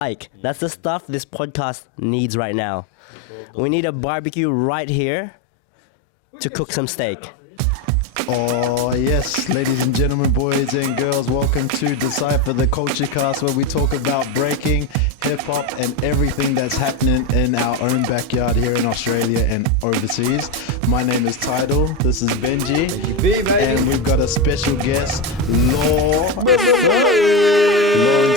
That's the stuff this podcast needs right now. We need a barbecue right here to cook some steak. Oh yes, ladies and gentlemen, boys and girls, welcome to Decypher, the culture cast, where we talk about breaking, hip-hop and everything that's happening in our own backyard here in Australia and overseas. My name is Tydal, this is Benji, B, and we've got a special guest, Lawrence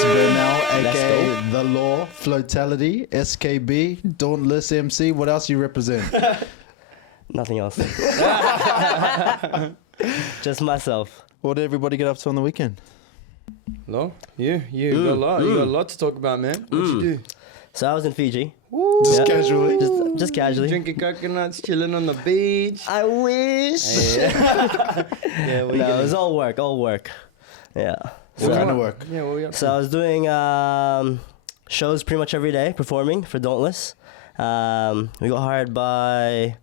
Bernal, aka The Law, Floatality, SKB, Dauntless MC. What else you represent? Nothing else. Just myself. What did everybody get up to on the weekend? Hello? You got a lot. You got a lot to talk about, man. What'd you do? So I was in Fiji. Just casually? Just casually. Drinking coconuts, chilling on the beach. I wish. Yeah, No, it was all work. Yeah. What kind of work? Yeah, what we up So I was doing shows pretty much every day, performing for Dauntless. We got hired by,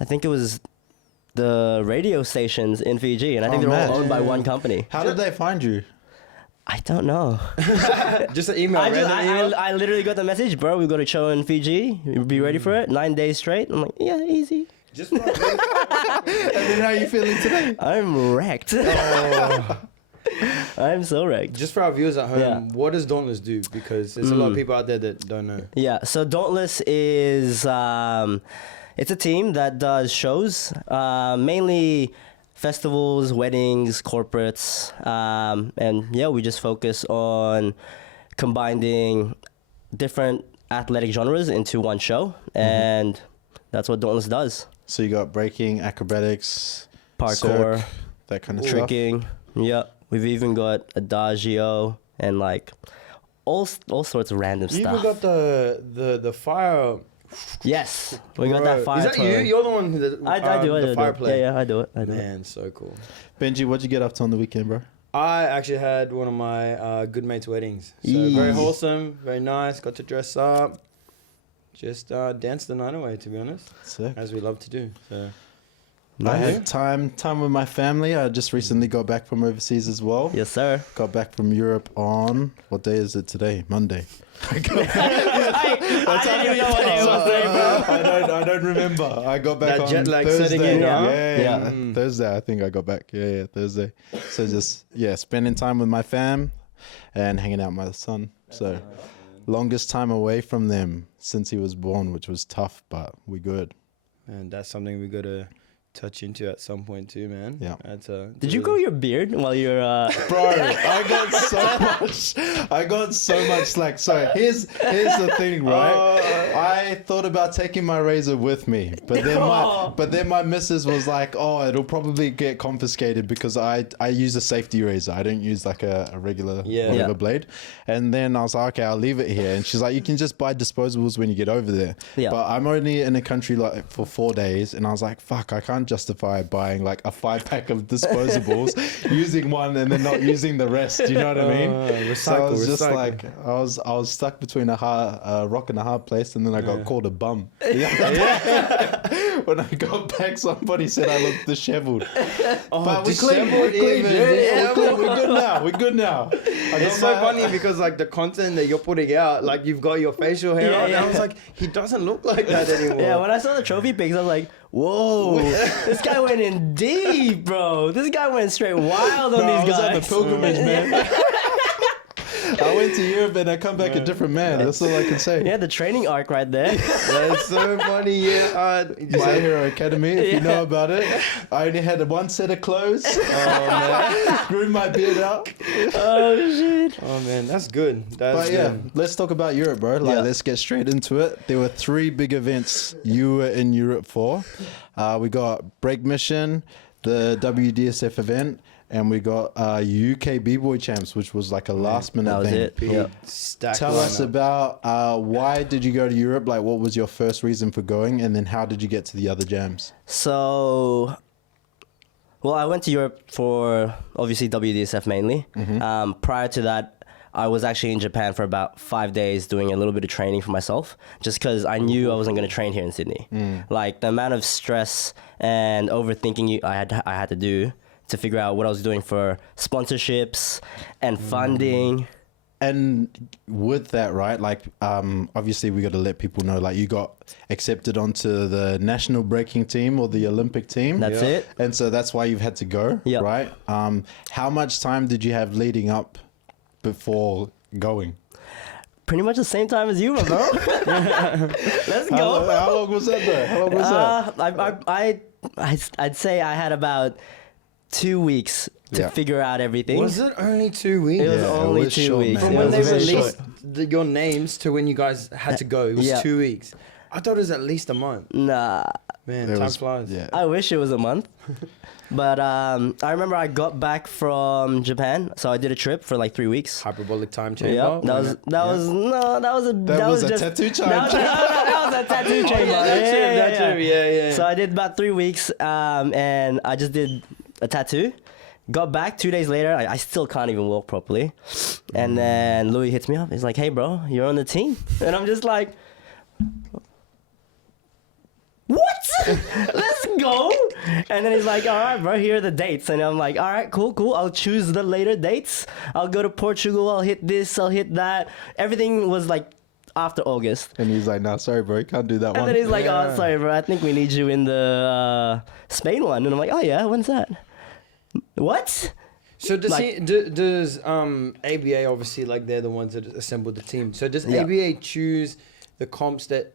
I think it was the radio stations in Fiji, and I think they're all owned by one company. How did they find you? I don't know. Just an email, email? I literally got the message, bro, we got a show in Fiji. You be ready for it? 9 days straight. I'm like, yeah, easy. Just for And then how are you feeling today? I'm wrecked. I'm so wrecked. Just for our viewers at home, what does Dauntless do? Because there's a lot of people out there that don't know. Yeah, so Dauntless is it's a team that does shows, mainly festivals, weddings, corporates, and yeah, we just focus on combining different athletic genres into one show, and that's what Dauntless does. So you got breaking, acrobatics, Parkour, circ, that kind of tricking. Yeah, we've even got adagio and like all sorts of random You stuff. even got the fire. Yes, we got that Bro, fire. Is that you? You're the one that I do it. the fire play. Yeah, I do it. Man, so cool. stuff. Benji, what'd you get up to on the weekend, bro? I actually had one of my good mates' weddings. So Eee. very wholesome, very nice. Got to dress up. Just danced the night away, to be honest, Sick. as we love to do. So I had time with my family. I just recently got back from overseas as well. Yes, sir. Got back from Europe on, what day is it today? Monday. I didn't even know what day it was today, bro. I don't remember. I got back That on jet lag Thursday. setting in, huh? Yeah. Mm. Thursday, I think I got back. Yeah, Thursday. So just, spending time with my fam and hanging out with my son. So longest time away from them since he was born, which was tough, but we good. and that's something we gotta touch into at some point too, man. Yeah. Did you grow your beard while you're? Bro, I got so much slack. So here's the thing, right? I thought about taking my razor with me, but then my missus was like, "Oh, it'll probably get confiscated because I use a safety razor. I don't use like a regular whatever blade." And then I was like, "Okay, I'll leave it here." And she's like, "You can just buy disposables when you get over there." Yeah. But I'm only in a country like for 4 days, and I was like, "Fuck, I can't justify buying like a 5-pack of disposables, using one and then not using the rest." You know what I mean? So I was just like, I was stuck between a rock and a hard place, and then I got called a bum. When I got back, somebody said I looked disheveled. But we're clean. We're clean. We're good now. It's so funny because like the content that you're putting out, like you've got your facial hair on. And I was like, he doesn't look like that anymore. Yeah, when I saw the trophy pics, I was like, whoa, this guy went in deep, bro. This guy went straight wild on these guys. I was on the pilgrimage, man. I went to Europe and I come back a different man. That's all I can say. Yeah, the training arc right there. That's so funny. Yeah, My Hero Academy, if you know about it. I only had one set of clothes. Grew my beard out. Oh shit. Oh man, that's good. But yeah, let's talk about Europe, bro. Let's get straight into it. There were 3 big events you were in Europe for. We got Break Mission, the WDSF event, and we got UK B-Boy Champs, which was like a last-minute thing. That was it. Tell us about why did you go to Europe? Like, what was your first reason for going? And then how did you get to the other jams? So, well, I went to Europe for obviously WDSF mainly. Prior to that, I was actually in Japan for about 5 days doing a little bit of training for myself, just because I knew I wasn't going to train here in Sydney. Like the amount of stress and overthinking I had to do to figure out what I was doing for sponsorships and funding. And with that, right, like, obviously we got to let people know, like, you got accepted onto the national breaking team or the Olympic team. That's it. And so that's why you've had to go, Yep. right? How much time did you have leading up before going? Pretty much the same time as you, bro. Let's go. How long was that, though? How long was that? I'd say I had about 2 weeks to Yeah. figure out everything. Was it only 2 weeks? It was Yeah, it only was 2 short, weeks. man. From It when was they very released short. your names to when you guys had to go, it was Yeah. 2 weeks. I thought it was at least a month. Nah, Man, There time was- flies. Yeah. I wish it was a month. But I remember I got back from Japan, so I did a trip for like 3 weeks. Hyperbolic time chamber. Yeah, that was a just tattoo That chamber. that was a tattoo chamber. Yeah. So I did about 3 weeks, and I just did a tattoo. Got back 2 days later. I still can't even walk properly. And then Louis hits me up. He's like, "Hey, bro, you're on the team." And I'm just like, "What? Let's go!" And then he's like, "All right, bro, here are the dates." And I'm like, "All right, cool. I'll choose the later dates. I'll go to Portugal. I'll hit this. I'll hit that." Everything was like after August. And he's like, "Nah, sorry, bro, you can't do that And one." then he's like, "Oh, Yeah. sorry, bro. I think we need you in the Spain one." And I'm like, "Oh yeah, when's that?" What? So does Like- does ABA, obviously, like, they're the ones that assembled the team. So does Yeah. ABA choose the comps that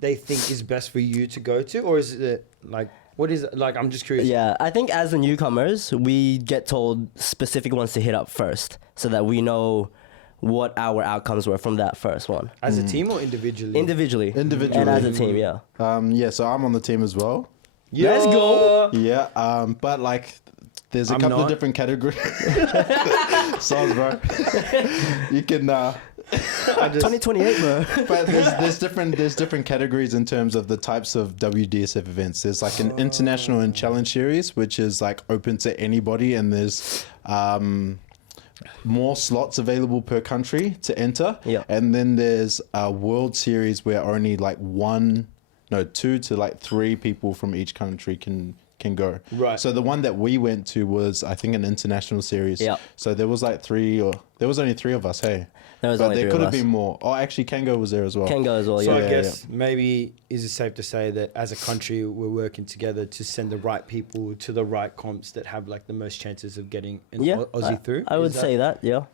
they think is best for you to go to, or is it like, what is it? Like, I'm just curious. Yeah, I think as the newcomers, we get told specific ones to hit up first, so that we know what our outcomes were from that first one. As a team or individually? Individually. Individually. And as a team, yeah. Yeah, so I'm on the team as well. Let's go. Yeah, but like, there's a I'm couple not. of different categories. Sorry, bro. You can, I just, 2028, bro. but there's different categories in terms of the types of WDSF events. There's like an international and challenge series, which is like open to anybody, and there's more slots available per country to enter. Yeah. And then there's a world series where only like 2 to like 3 people from each country can go. Right. So the one that we went to was, I think, an international series. Yeah. So there was like there was only 3 of us, hey. There was But only there 3 could of have us. been more. Oh, actually, Kango was there as well. Can go as well, so yeah. I guess maybe is it safe to say that as a country we're working together to send the right people to the right comps that have like the most chances of getting an Yeah, Aussie through? I would say that, yeah.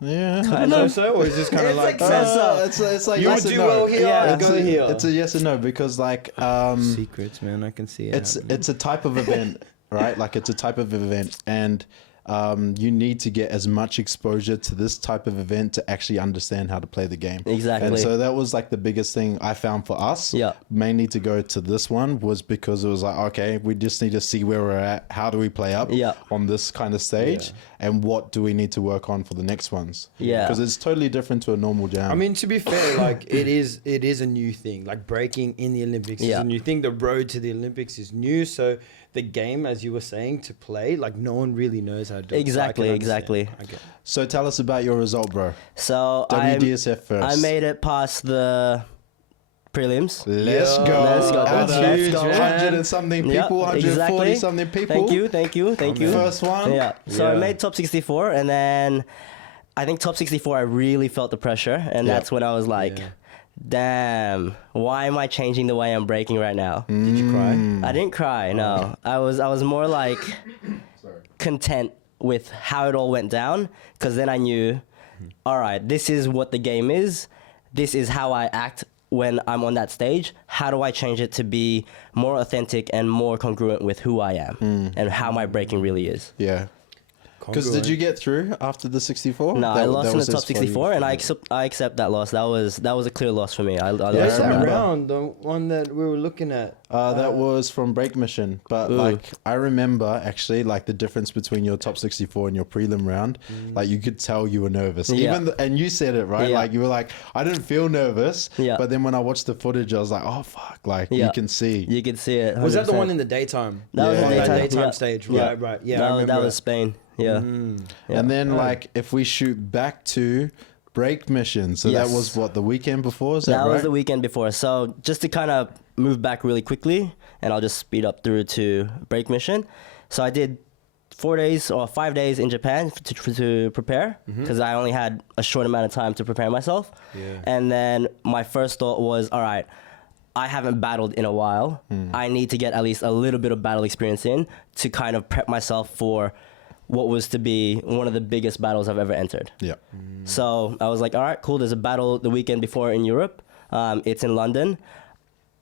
Yeah. I don't know so, or is this kind of like It's like you yes would and do no. well here, Yeah. go here? It's a yes and no, because like secrets, man. I can see it. it's a type of event, right? Like, it's a type of event, and you need to get as much exposure to this type of event to actually understand how to play the game. Exactly. And so that was like the biggest thing I found for us. Yeah. Mainly to go to this one was because it was like, okay, we just need to see where we're at. How do we play up Yeah. on this kind of stage? And what do we need to work on for the next ones? Yeah. Because it's totally different to a normal jam. I mean, to be fair, like it is a new thing. Like breaking in the Olympics is Yeah. a new thing. The road to the Olympics is new. So the game, as you were saying, to play, like no one really knows how to do it. So I can Exactly, understand. exactly. I get it. So tell us about your result, bro. So WDSF first. I made it past the prelims. Let's Yeah. go. Let's go, Out brother. of Let's go. 100 and something Yeah, people, 140 exactly. something people. Thank you. First one. Yeah. So I Yeah. made top 64, and then I think top 64, I really felt the pressure, and Yeah. that's when I was like, Yeah. damn, why am I changing the way I'm breaking right now? Did you cry? I didn't cry, no. I was more like content with how it all went down, because then I knew, all right, this is what the game is. This is how I act when I'm on that stage. How do I change it to be more authentic and more congruent with who I am and how my breaking really is? Yeah. Because did you get through after the 64? No, I lost in the was top just for you. 64, and I accept that loss. That was a clear loss for me. I Yeah, lost I it's that remember. round. round, the one that we were looking at. That was from Break Mission. But Ooh. like, I remember actually like the difference between your top 64 and your prelim round. Like, you could tell you were nervous. Yeah. And you said it, right? Yeah. Like, you were like, I didn't feel nervous. Yeah. But then when I watched the footage, I was like, oh, fuck. Like, Yeah. you can see. You could see it. Was that the 100%. one in the daytime? That was Yeah. the On Yeah. that daytime, daytime yeah. stage, Yeah. right? Yeah, I that remember was it. Spain. Yeah. Yeah. And then, like, if we shoot back to Break Mission, so Yes. that was what, the weekend before? Is that That right? was the weekend before. So just to kind of move back really quickly, and I'll just speed up through to break mission. So I did 4 days or 5 days in Japan to prepare because I only had a short amount of time to prepare myself. Yeah. And then my first thought was, all right, I haven't battled in a while. I need to get at least a little bit of battle experience in to kind of prep myself for what was to be one of the biggest battles I've ever entered. Yeah. So I was like, all right, cool. There's a battle the weekend before in Europe. It's in London.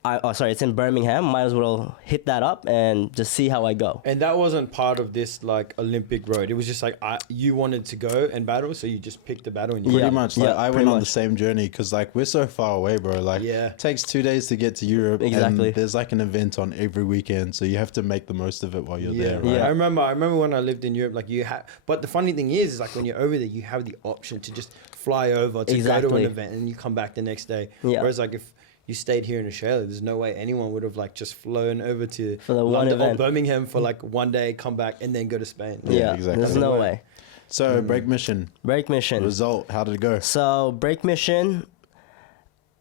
It's in Birmingham. Might as well hit that up and just see how I go. And that wasn't part of this like Olympic road. It was just like you wanted to go and battle, so you just picked the battle and you Yeah. Pretty much. Like Yeah, I pretty went on the much. same journey because like we're so far away, bro. Like Yeah. it takes 2 days to get to Europe. Exactly. And there's like an event on every weekend, so you have to make the most of it while you're there. Right? Yeah. I remember when I lived in Europe, like you have, but the funny thing is like when you're over there, you have the option to just fly over to go to Exactly. an event and you come back the next day. Yeah. Whereas like if you stayed here in Australia, there's no way anyone would have like just flown over to For the one London or event. Birmingham for like 1 day, come back and then go to Spain. Yeah, exactly. there's no way. So break mission Break mission. result. How did it go? So break mission,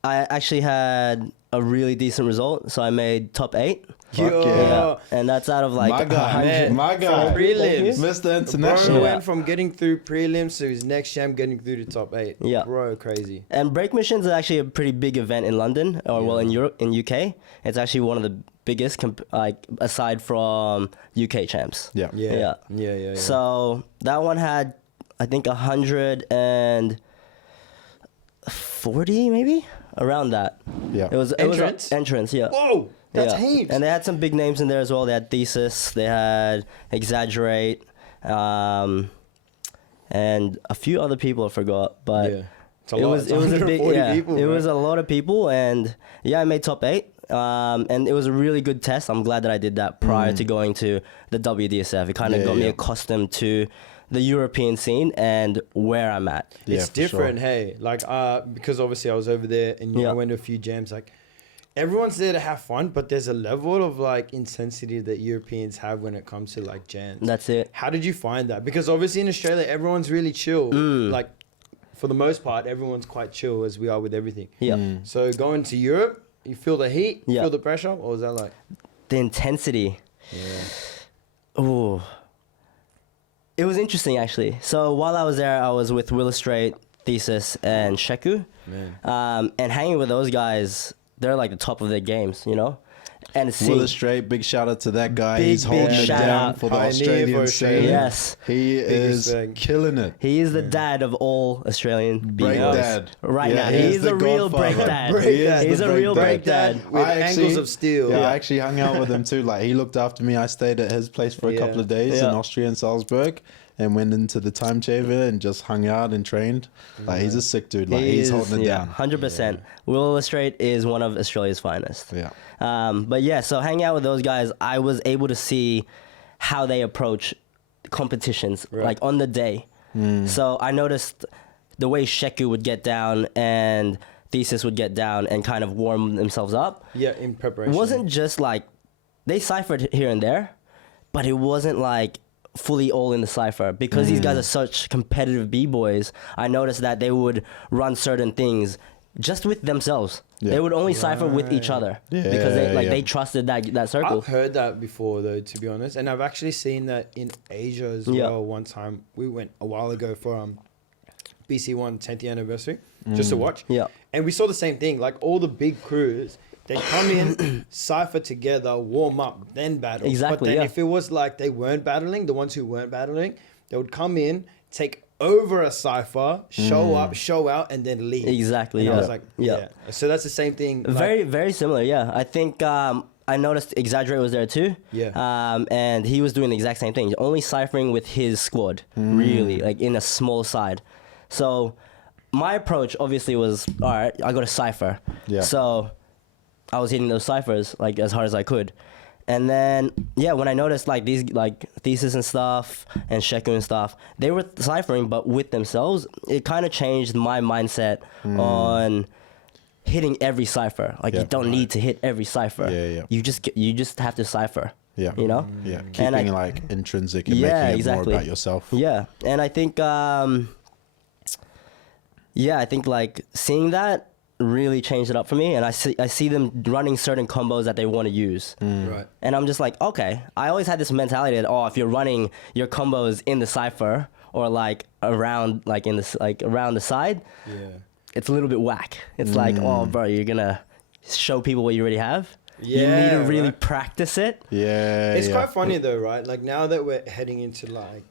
I actually had a really decent result. So I made top 8. Fuck Yo. yeah. And that's out of like My guy, 100. man. my guy, Prelims. Mr. Bro International. went from getting through prelims to his next jam getting through the top 8. Yeah. Bro, crazy. And break missions are actually a pretty big event in London, or well, in Europe, in UK. It's actually one of the biggest, like aside from UK champs. Yeah. Yeah. Yeah. So that one had, I think, 140 maybe around that. Yeah. It was Entrance? entrance. Yeah. Whoa, that's yeah. heaps. And they had some big names in there as well. They had Thesis, they had Exaggerate, and a few other people I forgot. But Yeah. It's a it lot. was It's it was a big 140 people, it bro. was a lot of people, and yeah, I made top 8. And it was a really good test. I'm glad that I did that prior to going to the WDSF. It kind of Yeah, got me yeah. accustomed to the European scene and where I'm at. Yeah, It's for different, sure. hey. Like, because obviously I was over there and you know, Yeah. I went to a few jams. Like, everyone's there to have fun, but there's a level of like intensity that Europeans have when it comes to like jams. That's it. How did you find that? Because obviously in Australia, everyone's really chill. Like, for the most part, everyone's quite chill as we are with everything. Yeah. So going to Europe, you feel the heat, Yeah. feel the pressure, or is that like? The intensity. Ooh. It was interesting actually. So while I was there, I was with Willistrate, Thesis, and Sheku. Man. And hanging with those guys, they're like the top of their games, you know? And seeing, Willis Straight, big shout out to that guy. Big, He's holding big it shout down out. for the Pioneer Australian for Australia. scene. Yes. He is thing. killing it. he is the dad of all Australian Break B-boys. dad. Right Yeah, now. he He's is the a real break godfather. dad. Break dad. He's the a real break Break dad. dad with angles of steel. Yeah, Yeah. I actually hung out with him too. Like he looked after me. I stayed at his place for a Yeah. couple of days in Yeah. Austria and Salzburg, and went into the time chamber and just hung out and trained. Like he's a sick dude. Like he's holding it down. 100%. Will Illustrate is one of Australia's finest. Yeah. But yeah, so hanging out with those guys, I was able to see how they approach competitions, Right. like on the day. So I noticed the way Sheku would get down and Thesis would get down and kind of warm themselves up. Yeah, in preparation. It wasn't just like they ciphered here and there, but it wasn't like fully all in the cipher because these guys are such competitive b-boys. I noticed that they would run certain things just with themselves. Yeah. They would only cipher with each other Yeah, because they yeah. they trusted that circle. I've heard that before, though, to be honest, and I've actually seen that in Asia as Yeah. well. One time we went a while ago for BC1 10th year anniversary, just to watch. Yeah. And we saw the same thing. Like all the big crews, they come in, cipher together, warm up, then battle. But Exactly, then yeah. if it was like they weren't battling, the ones who weren't battling, they would come in, take over a cipher, show up, show out, and then leave. Exactly, And I yeah. was like, Yeah. yeah. So that's the same thing. like- Very, very similar, yeah. I think I noticed Exaggerate was there too. Yeah. And he was doing the exact same thing, only ciphering with his squad, really, like in a small side. So my approach obviously was, all right, I got to cipher. Yeah. So I was hitting those ciphers like as hard as I could. And then, yeah, when I noticed like these like Thesis and stuff and Sheku and stuff, they were ciphering but with themselves, it kind of changed my mindset on hitting every cipher. Like Yeah. you don't need to hit every cipher. Yeah. You just have to cipher. Yeah. You know? Yeah. And Keeping I- like intrinsic and Yeah, making it exactly. more about yourself. Yeah. And I think I think like seeing that really changed it up for me, and I see them running certain combos that they want to use. Right. And I'm just like, okay. I always had this mentality that if you're running your combos in the cipher or like around like around the side, it's a little bit whack. It's like, oh bro, you're gonna show people what you already have. You need to really practice it. Yeah. It's quite funny though, right? Like now that we're heading into like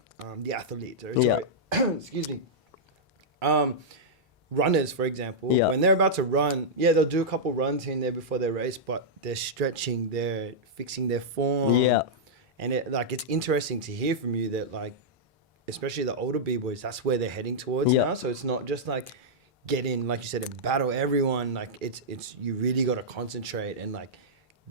the athlete territory, excuse me. Runners, for example, when they're about to run, they'll do a couple runs here and there before their race, but they're stretching, they're fixing their form. Yeah. And it's interesting to hear from you that like, especially the older B-boys, that's where they're heading towards now. So it's not just like get in, like you said, and battle everyone. Like it's you really got to concentrate and like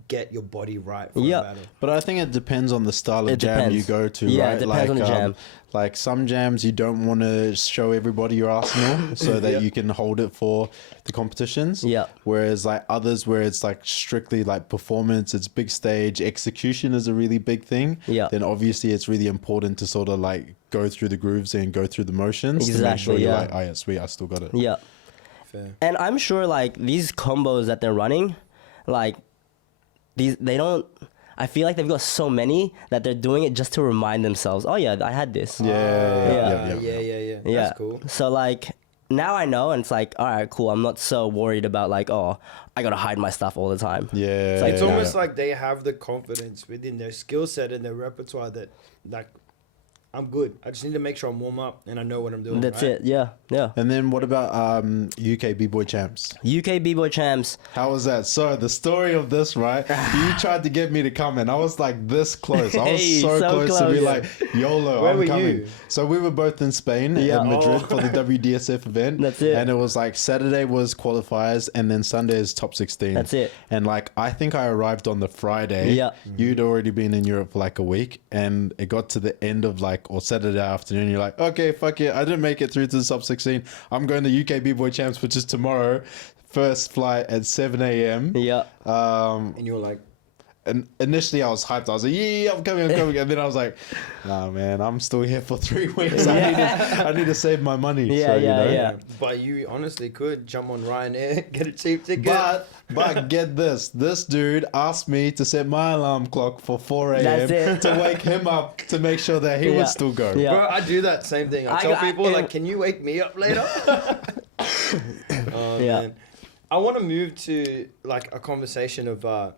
get your body right for a battle. But I think it depends on the style of jam you go to, right? It depends on the jam. Like some jams, you don't want to show everybody your arsenal so that you can hold it for the competitions. Yeah. Whereas like others where it's like strictly like performance, it's big stage, execution is a really big thing. Yeah. Then obviously it's really important to sort of like go through the grooves and go through the motions Exactly, to make sure you're like, oh yeah, sweet, I still got it. Yeah. Fair. And I'm sure like these combos that they're running, like I feel like they've got so many that they're doing it just to remind themselves, oh yeah, I had this. Yeah. That's cool. So like now I know, and it's like, all right, cool. I'm not so worried about like, oh, I gotta hide my stuff all the time. Yeah. It's almost like they have the confidence within their skill set and their repertoire that like I'm good. I just need to make sure I'm warm up and I know what I'm doing. That's right? it. Yeah. And then what about UK B-Boy Champs? UK B-Boy Champs. How was that? So the story of this, right? You tried to get me to come in. I was like this close. I was so close to be like, YOLO, Where I'm were coming. you? So we were both in Spain, in Madrid for the WDSF event. That's it. And it was like Saturday was qualifiers and then Sunday is top 16. That's it. And like, I think I arrived on the Friday. Yeah. You'd already been in Europe for like a week and it got to the end of like, or Saturday afternoon, you're like, okay, fuck it. I didn't make it through to the top 16. I'm going to UK B-Boy Champs, which is tomorrow. First flight at 7 a.m. Yeah. And you were like, And initially I was hyped. I was like, yeah, I'm coming. And then I was like, nah, man, I'm still here for 3 weeks. I need to save my money. Yeah, so, yeah. but you honestly could jump on Ryanair, get a cheap ticket. But get this. This dude asked me to set my alarm clock for 4 That's a.m. it. to wake him up to make sure that he would still go. Yeah. Bro, I do that same thing. I tell people, like, can you wake me up later? Man. I want to move to, like, a conversation of,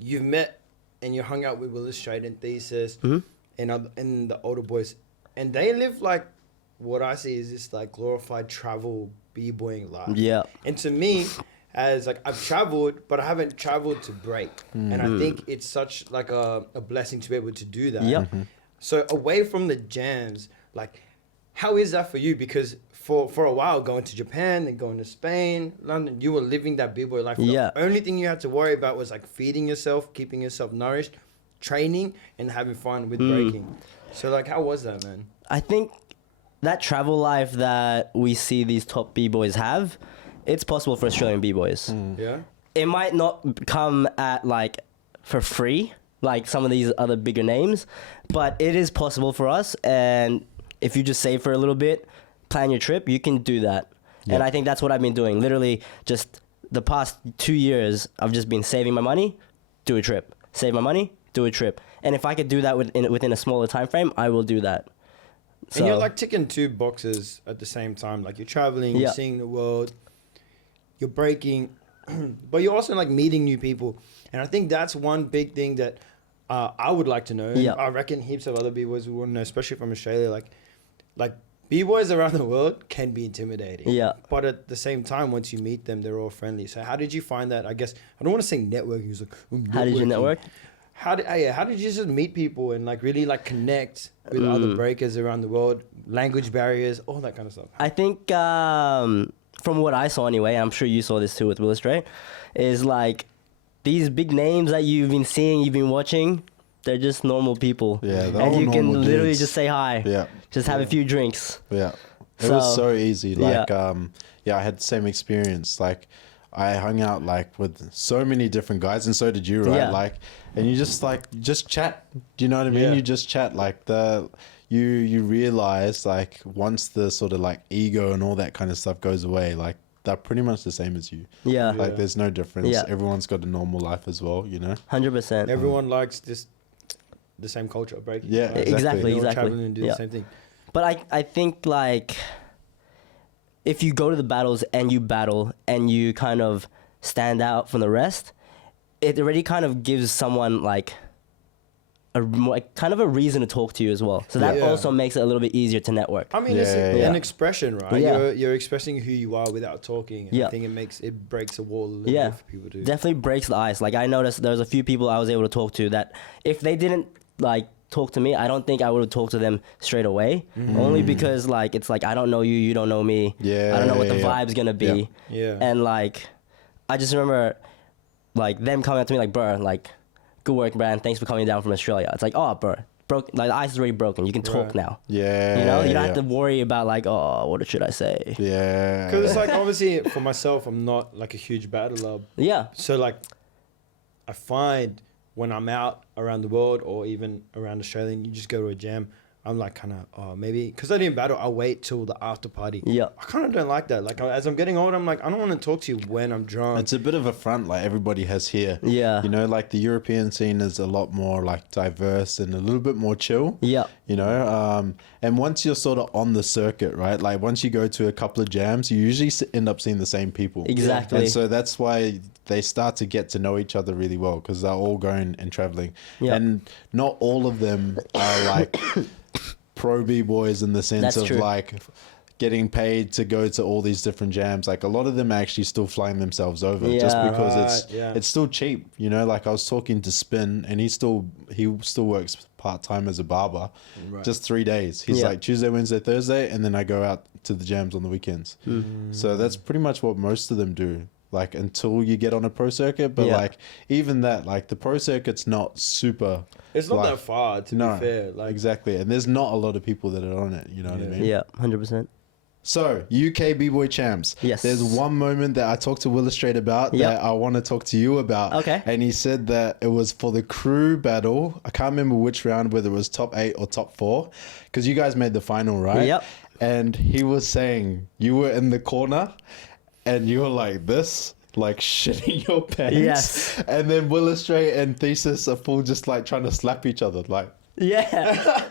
you've met and you hung out with Willis Straight and Thesis and the older boys. And they live, like, what I see is this, like, glorified travel b-boying life. Yeah. And to me, as, like, I've traveled, but I haven't traveled to break. And I think it's such, like, a blessing to be able to do that. Yep. So away from the jams, like, how is that for you? Because for a while, going to Japan, then going to Spain, London, you were living that b-boy life. Yeah. The only thing you had to worry about was, like, feeding yourself, keeping yourself nourished, training, and having fun with breaking. So, like, how was that, man? I think that travel life that we see these top b-boys have, it's possible for Australian b-boys. Yeah? It might not come at like for free, like some of these other bigger names, but it is possible for us. And if you just save for a little bit, plan your trip, you can do that. Yeah. And I think that's what I've been doing. Literally, just the past 2 years, I've just been saving my money, do a trip. Save my money, do a trip. And if I could do that within a smaller time frame, I will do that. So, And you're, like, ticking 2 boxes at the same time. Like, you're traveling, you're seeing the world, you're breaking, but you're also, like, meeting new people. And I think that's one big thing that I would like to know. Yeah. I reckon heaps of other b-boys would want to know, especially from Australia. Like b-boys around the world can be intimidating. Yeah. But at the same time, once you meet them, they're all friendly. So how did you find that? I guess, I don't want to say networking. It's like, how did you network? How did you just meet people and, like, really, like, connect with other breakers around the world, language barriers, all that kind of stuff? I think from what I saw anyway, I'm sure you saw this too with Willis, right? Is like these big names that you've been seeing, you've been watching, they're just normal people. Yeah, they're and all you can normal literally dudes. just say hi. Yeah. Just have a few drinks. Yeah. It was so easy. Like, yeah. I had the same experience. Like, I hung out, like, with so many different guys, and so did you, right? Yeah. Like, and you just chat. Do you know what I mean? Yeah. You just chat. Like, you realize, like, once the sort of, like, ego and all that kind of stuff goes away, like, they're pretty much the same as you. Yeah. Like there's no difference. Yeah. Everyone's got a normal life as well, you know. 100%. Everyone likes the same culture of breaking. Yeah, right? Exactly. They all travel and do the same thing. But I think like if you go to the battles and you battle and you kind of stand out from the rest, it already kind of gives someone like kind of a reason to talk to you as well. So that Yeah. also makes it a little bit easier to network. I mean, Yeah, it's yeah. an expression, right? Yeah. You're expressing who you are without talking. And Yeah. I think it breaks a wall a little Yeah, bit for people to. definitely breaks the ice. Like I noticed there's a few people I was able to talk to that if they didn't like talk to me, I don't think I would have talked to them straight away. Only because like it's like I don't know you, you don't know me. Yeah, I don't know what the yeah. vibe's gonna be. Yeah. And like I just remember like them coming up to me like, bro, like good work, Brand. Thanks for coming down from Australia. It's like, oh, bro, like the ice is already broken. You can talk Right. now. Yeah. You know, you don't yeah. have to worry about like, oh, what should I say? Yeah. Because it's like, obviously, for myself, I'm not like a huge battler. Yeah. So, like, I find when I'm out around the world or even around Australia and you just go to a jam, I'm like kind of, oh, maybe, because I didn't battle, I'll wait till the after party. Yeah. I kind of don't like that. Like, as I'm getting older, I'm like, I don't want to talk to you when I'm drunk. It's a bit of a front like everybody has here. Yeah. You know, like the European scene is a lot more like diverse and a little bit more chill. Yeah. You know, and once you're sort of on the circuit, right? Like once you go to a couple of jams, you usually end up seeing the same people. Exactly. And so that's why they start to get to know each other really well because they're all going and traveling. Yeah. And not all of them are like pro B-boys in the sense That's of true. like getting paid to go to all these different jams. Like a lot of them are actually still flying themselves over just Yeah. because Right, it's still cheap, you know. Like I was talking to Spin and he still works part-time as a barber. Right. Just 3 days. He's Yeah. like Tuesday, Wednesday, Thursday, and then I go out to the jams on the weekends. So that's pretty much what most of them do, like until you get on a pro circuit. But Yeah. like even that, like the pro circuit's not super. It's not like, that far, to no, be fair. Like, exactly. And there's not a lot of people that are on it, you know what I Yeah. mean? Yeah. 100%. So, UK B-Boy Champs. Yes. There's one moment that I talked to Willistrate about Yep. that I want to talk to you about. Okay. And he said that it was for the crew battle. I can't remember which round, whether it was top 8 or top 4. Because you guys made the final, right? Yep. And he was saying you were in the corner and you were like this. Like shitting your pants. Yes. And then Willistrate and Thesis are full just like trying to slap each other. Like, Yeah.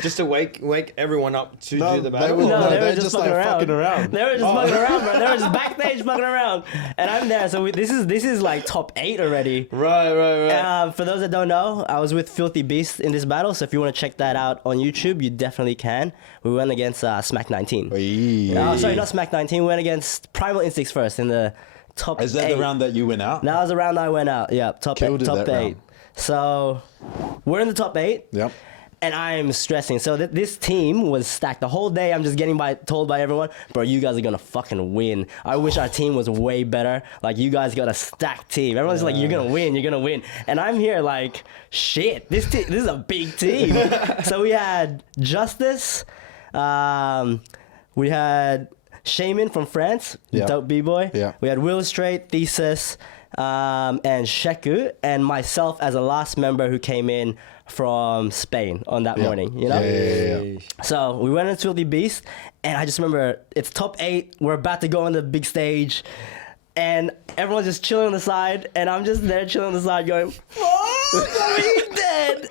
just to wake everyone up to no, do the they battle. were, No, no, they were they're just just like fucking around. They were just fucking around, bro. They were just backstage fucking around, and I'm there. So this is like top 8 already. Right. For those that don't know, I was with Filthy Beast in this battle. So if you want to check that out on YouTube, you definitely can. We went against Smack 19. Oy. Sorry, not Smack 19. We went against Primal Instincts first in the top. Is that 8. the round that you went out? That was the round I went out. Yeah, top Killed it top that 8. round. So we're in the top 8. Yep. And I'm stressing. So this team was stacked. The whole day I'm just getting told by everyone, bro, you guys are going to fucking win. I wish our team was way better. Like, you guys got a stacked team. Everyone's like, you're going to win, you're going to win. And I'm here like, shit, this is a big team. So we had Justice. We had Shaman from France, Yeah. dope B-boy. Yeah. We had Willistrate, Thesis, and Sheku, and myself as a last member who came in from Spain on that Yeah. morning, you know? Yeah. So we went into the Beast, and I just remember it's top 8. We're about to go on the big stage, and everyone's just chilling on the side, and I'm just there chilling on the side going, fuck, he's dead.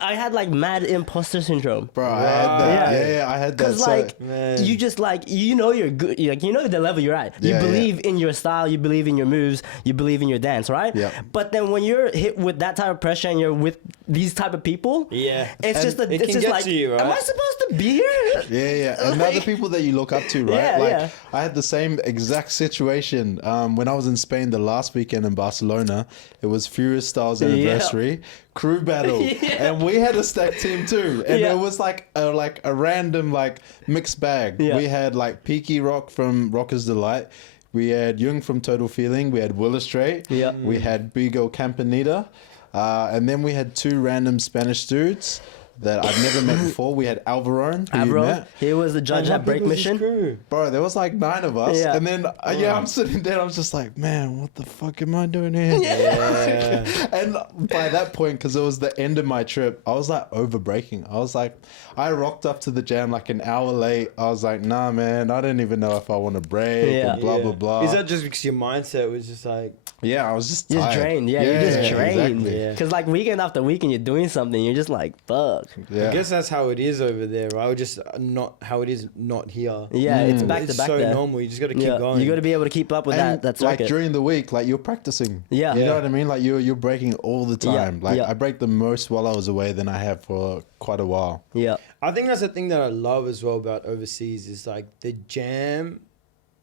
I had like mad imposter syndrome. Bro, I had that. Yeah. Yeah, I had that. Because So, like Man. you just like you know you're good, like you know the level you're at. You Yeah, believe in your style, you believe in your moves, you believe in your dance, right? Yeah. But then when you're hit with that type of pressure and you're with these type of people, Yeah. it's And just it it's can just get like, to you, right? am I supposed to be here? yeah. And they're the people that you look up to, right? Yeah, like, yeah. I had the same exact situation when I was in Spain the last weekend in Barcelona. It was Furious Styles anniversary. Crew battle. Yeah. And we had a stacked team too. And Yeah. it was like a random like mixed bag. Yeah. We had like Peaky Rock from Rocker's Delight. We had Jung from Total Feeling. We had Willistrate. Yeah. We had Bigo Campanita. And then we had 2 random Spanish dudes. that I've never met before. We had Alvarone, who you Avro, met. he was the judge at Break Mission. Bro, there was like 9 of us. Yeah. And then, I'm sitting there. I'm just like, man, what the fuck am I doing here? Yeah. And by that point, because it was the end of my trip, I was like over breaking. I was like, I rocked up to the jam like an hour late. I was like, nah, man, I don't even know if I want to break Yeah. and blah, blah, blah. Is that just because your mindset was just like, Yeah, I was just Just tired. drained. Yeah, you're just drained. Exactly. Yeah. Because like weekend after weekend, you're doing something. You're just like, fuck. Yeah. I guess that's how it is over there, right? Or just not how it is not here. Yeah, it's back It's to back so there. normal. You just got to keep Yeah, going. you got to be able to keep up with And that like circuit. during the week, like you're practicing. Yeah. You Yeah. know what I mean? Like you're breaking all the time. Like yeah. I break the most while I was away than I have for quite a while. Yeah, I think that's the thing that I love as well about overseas is like the jam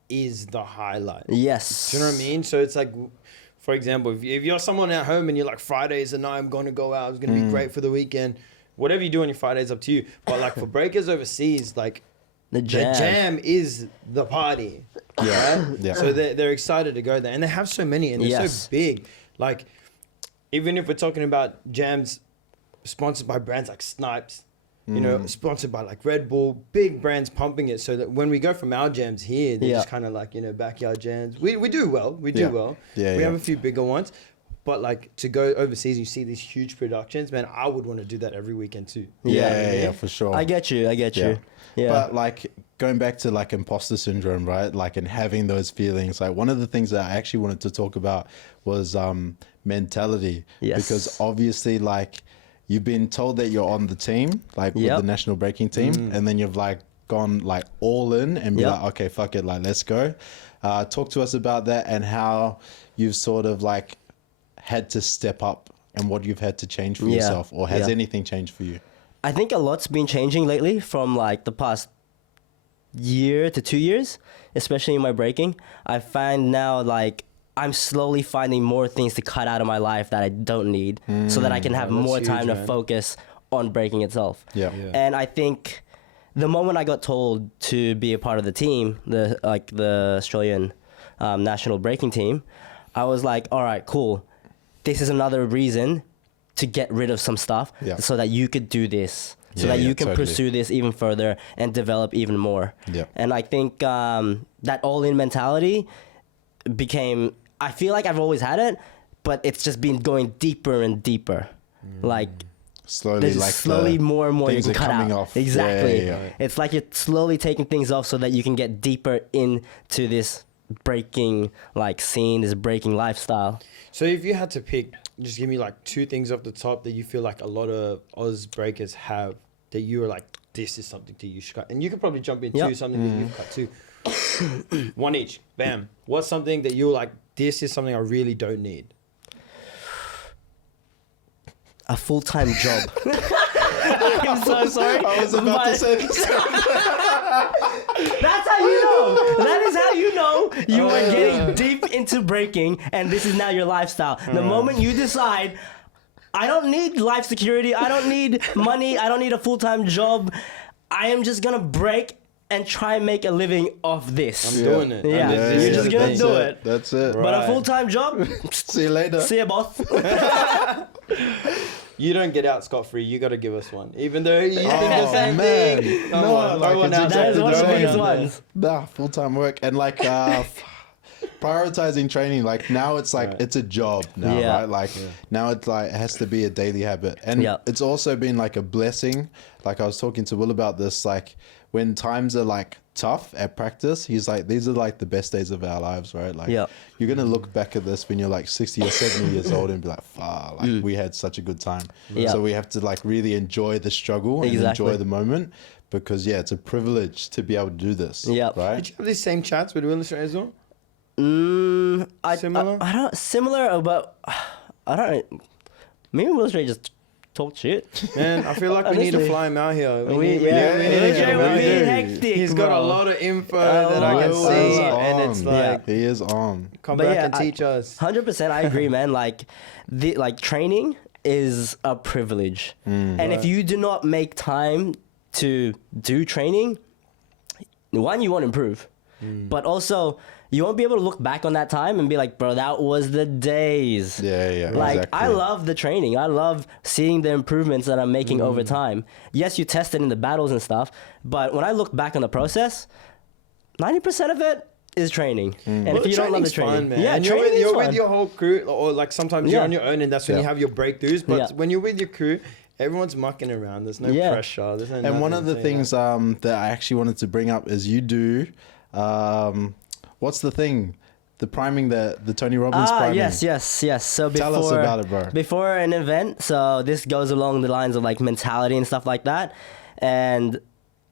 is the highlight. yes. Do you know what I mean? So it's like, for example, if you're someone at home and you're like, Fridays and I'm going to go out, it's going to be great for the weekend. Whatever you do on your Fridays, up to you. But like for breakers overseas, like The jam. the jam is the party. Yeah. Right? Yeah. So they're excited to go there. And they have so many and they're Yes. so big. Like, even if we're talking about jams sponsored by brands like Snipes, you know, sponsored by like Red Bull, big brands pumping it so that when we go from our jams here, they're Yeah. just kind of like, you know, backyard jams. We do well. We do Yeah. well. Yeah, we yeah. have a few bigger ones. But like to go overseas, you see these huge productions, man, I would want to do that every weekend too. Yeah, for sure. I get you. I get you. Yeah. But like going back to like imposter syndrome, right? Like and having those feelings. Like one of the things that I actually wanted to talk about was mentality. Yes. Because obviously like you've been told that you're on the team, like with Yep. the national breaking team, and then you've like gone like all in and be Yep. like, okay, fuck it, like let's go. Talk to us about that and how you've sort of like had to step up and what you've had to change for Yeah. yourself, or has Yeah. anything changed for you? I think a lot's been changing lately from like the past year to 2 years, especially in my breaking. I find now like I'm slowly finding more things to cut out of my life that I don't need so that I can have that's more huge, time to man. focus on breaking itself. Yeah. Yeah. And I think the moment I got told to be a part of the team, the Australian national breaking team, I was like, all right, cool. This is another reason to get rid of some stuff Yeah. so that you could do this, so Yeah, that yeah, you can totally. pursue this even further and develop even more. Yeah. And I think that all-in mentality became, I feel like I've always had it, but it's just been going deeper and deeper. Like, Slowly, there's like slowly more and more you things can are cut coming out. off. Exactly. Yeah. It's like you're slowly taking things off so that you can get deeper into this breaking like scene, this breaking lifestyle. So if you had to pick, just give me like 2 things off the top that you feel like a lot of Oz breakers have that you are like, this is something that you should cut. And you could probably jump into Yep. something that you've cut too. One each. Bam. What's something that you're like, this is something I really don't need? A full-time job. I'm so sorry. I was about to say this. That's how you know. That is how you know you are getting deep into breaking, and this is now your lifestyle. The moment you decide, I don't need life security, I don't need money, I don't need a full-time job, I am just gonna break and try and make a living off this. I'm doing it. Yeah. This You're is just the gonna thing. do it. That's it. Right. But a full-time job, See you later. see ya, boss. You don't get out scot-free. You got to give us one. Even though you think the same man. thing. Come No, on, like, throw one it's out That is there. one of the Throw biggest out there. ones. Nah, full-time work and like prioritizing training. Like now it's like Right. it's a job now, Yeah. right? Like now it's like it has to be a daily habit, and Yeah. it's also been like a blessing. Like I was talking to Will about this. Like when times are like tough at practice, he's like, these are like the best days of our lives, right? Like Yeah. you're gonna look back at this when you're like 60 or 70 years old and be like, "Fuck, like we had such a good time." Yeah. So we have to like really enjoy the struggle and Exactly. enjoy the moment, because yeah, it's a privilege to be able to do this. Yeah. Right. Did you have these same chats with Will as well? Similar? I don't similar, but I don't. Me and Will Strait just talk shit. Man, I feel like we need to Honestly. fly him out here. We need Will him Strait out would be here. hectic. He's got a bro. lot of info that I can Will see, is and it's like, he is on. come But back yeah, and teach us. 100%, I agree, man. Like, training is a privilege, and if you do not make time to do training, one, you won't improve, but also you won't be able to look back on that time and be like, bro, that was the days. Yeah, Like, exactly. I love the training. I love seeing the improvements that I'm making over time. Yes, you test it in the battles and stuff, but when I look back on the process, 90% of it is training. And Well, if you don't love the training's training, fun, man. yeah, And training you're is with fun. your whole crew, or like sometimes you're Yeah. on your own, and that's when you Yeah. have your breakthroughs. But Yeah. when you're with your crew, everyone's mucking around. There's no Yeah. pressure. There's no. And one of the nothing, so, you know. things that I actually wanted to bring up is you do, what's the thing? The priming, the Tony Robbins priming. Yes. So before, Tell us about it, bro. Before an event, so this goes along the lines of like mentality and stuff like that. And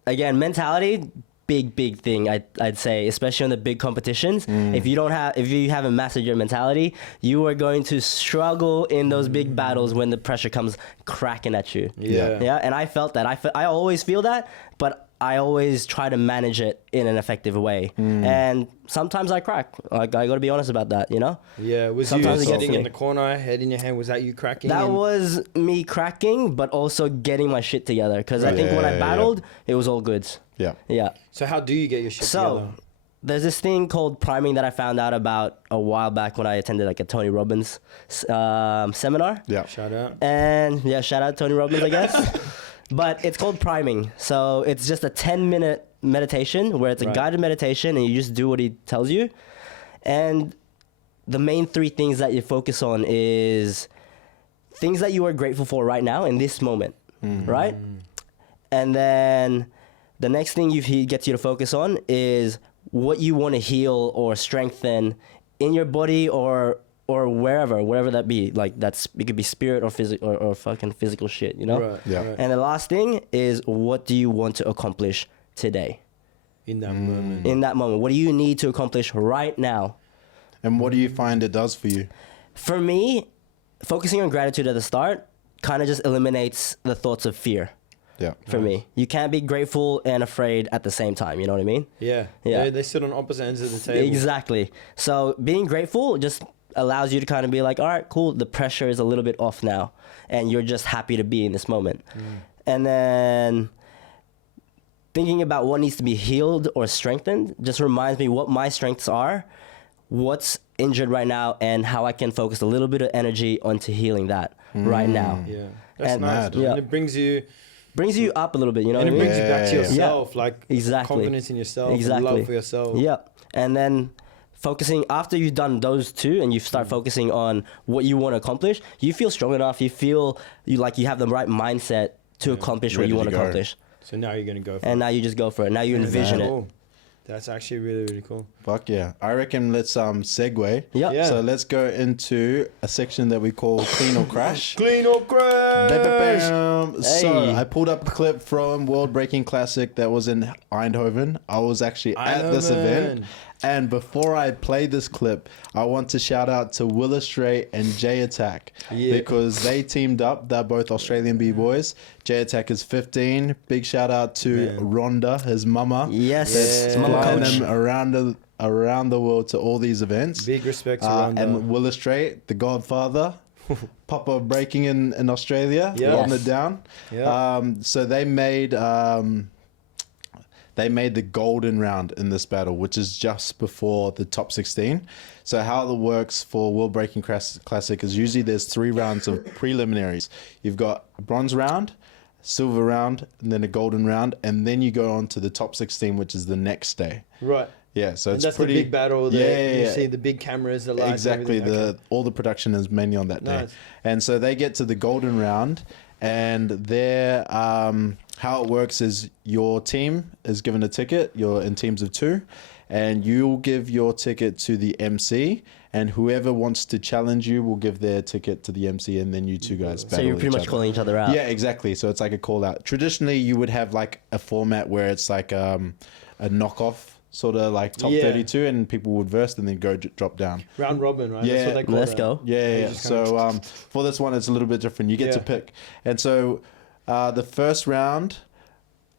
again, mentality, big thing I'd say, especially in the big competitions. If you haven't mastered your mentality, you are going to struggle in those big battles when the pressure comes cracking at you. Yeah. And I felt that. I always feel that, but I always try to manage it in an effective way. And sometimes I crack. Like, I got to be honest about that, you know? Yeah, was Sometimes it you gets sitting me. in the corner, head in your hand? Was that you cracking? That And- was me cracking, but also getting my shit together. Because I think when I Yeah. battled, it was all good. Yeah. Yeah. So how do you get your shit So, together? there's this thing called priming that I found out about a while back when I attended like a Tony Robbins seminar. Yeah. Shout out. And yeah, shout out Tony Robbins, I guess. But it's called priming. So it's just a 10-minute meditation where it's a Right. guided meditation and you just do what he tells you. And the main three things that you focus on is things that you are grateful for right now in this moment, right? And then the next thing he gets you to focus on is what you want to heal or strengthen in your body or wherever that be. Like it could be spirit or physical or fucking physical shit, you know? Right. Yeah. Right. And the last thing is what do you want to accomplish today? In that moment. In that moment, what do you need to accomplish right now? And what do you find it does for you? For me, focusing on gratitude at the start kind of just eliminates the thoughts of fear. Yeah. For me, you can't be grateful and afraid at the same time. You know what I mean? Yeah. Yeah. They sit on opposite ends of the table. Exactly. So being grateful just allows you to kind of be like, all right, cool. The pressure is a little bit off now, and you're just happy to be in this moment. And then thinking about what needs to be healed or strengthened just reminds me what my strengths are, what's injured right now, and how I can focus a little bit of energy onto healing that right now. Yeah. That's And- nice. Mad. Man. Yeah. It brings you Brings you up a little bit, you know and what it I mean? brings you back to Yeah. yourself, like Exactly. confidence in yourself, Exactly. love for yourself. Yeah. And then focusing after you've done those two and you start focusing on what you want to accomplish, you feel strong enough, you feel you have the right mindset to accomplish what Ready you to want to go. accomplish. So now you're gonna go for And it. now you just go for it. Now you envision it. Cool. That's actually really, really cool. Fuck yeah. I reckon let's segue. Yep. Yeah. So let's go into a section that we call clean or crash. Clean or crash. Bam. So Hey. I pulled up a clip from World Breaking Classic that was in Eindhoven. I was actually at this event. Eindhoven. And before I play this clip, I want to shout out to Willistrate and J Attack Yeah. because they teamed up. They're both Australian B-boys. J Attack is 15. Big shout out to Man. Rhonda, his mama. Yes. Yeah. Mama Flying coach. them around the world to all these events. Big respect to Rhonda. And Willistrate, the godfather, Papa of breaking in Australia, Yeah. holding Yes. it down. Yeah. So they made the golden round in this battle, which is just before the top 16. So how it works for World Breaking Classic is usually there's 3 rounds of preliminaries. You've got a bronze round, silver round, and then a golden round, and then you go on to the top 16, which is the next day. Right. Yeah, so And it's that's pretty the big battle. Yeah, You see the big cameras, the lights. exactly. everything. Okay. All the production is mainly on that day, Nice. and so they get to the golden round, and their how it works is your team is given a ticket. You're in teams of 2, and you'll give your ticket to the MC, and whoever wants to challenge you will give their ticket to the MC, and then you two guys battle So you're pretty each much other. calling each other out. Yeah, exactly. So it's like a call out. Traditionally, you would have like a format where it's like a knockoff, sort of like top Yeah. 32, and people would verse and then go drop down. Round robin, right? Yeah. That's what they call Let's that. go. Yeah, you yeah. just kind So of- for this one, it's a little bit different. You get to Yeah. pick, and so the first round,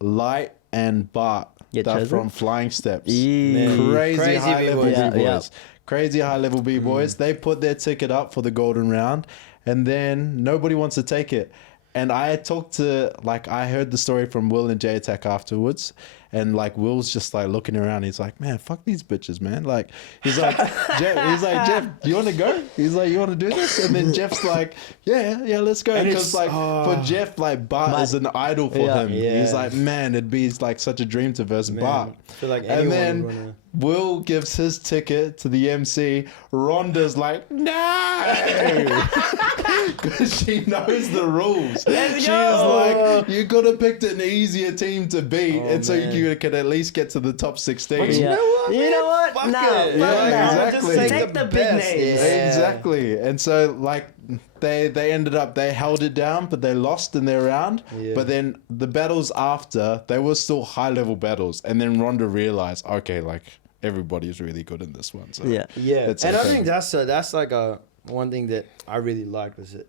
Light and Bart, Get they're chosen? from Flying Steps. Yee. Crazy, Crazy high level B-boys. B-boys. Yeah, yeah. Crazy high level B-boys. They put their ticket up for the golden round, and then nobody wants to take it. And I talked to, like, I heard the story from Will and J Attack afterwards. And like Will's just like looking around. He's like, man, fuck these bitches, man. Like, he's like, Jeff, you want to go? He's like, you want to do this? And then Jeff's like, yeah, let's go. Because like for Jeff, like Bart is an idol for him. Yeah. He's like, man, it'd be like such a dream to verse Bart. I feel like And anyone then would wanna... Will gives his ticket to the MC. Rhonda's like, no, because she knows the rules. She's like, you could have picked an easier team to beat, and so you could at least get to the top 16. But you know what? You know what? Fuck No. it. Yeah, exactly. Just Take the big best. names. Yeah. Exactly. And so like they ended up, they held it down, but they lost in their round. Yeah. But then the battles after, they were still high level battles. And then Rhonda realized, okay, like everybody's really good in this one. So Yeah. it's And I okay. think that's like one thing that I really liked was it.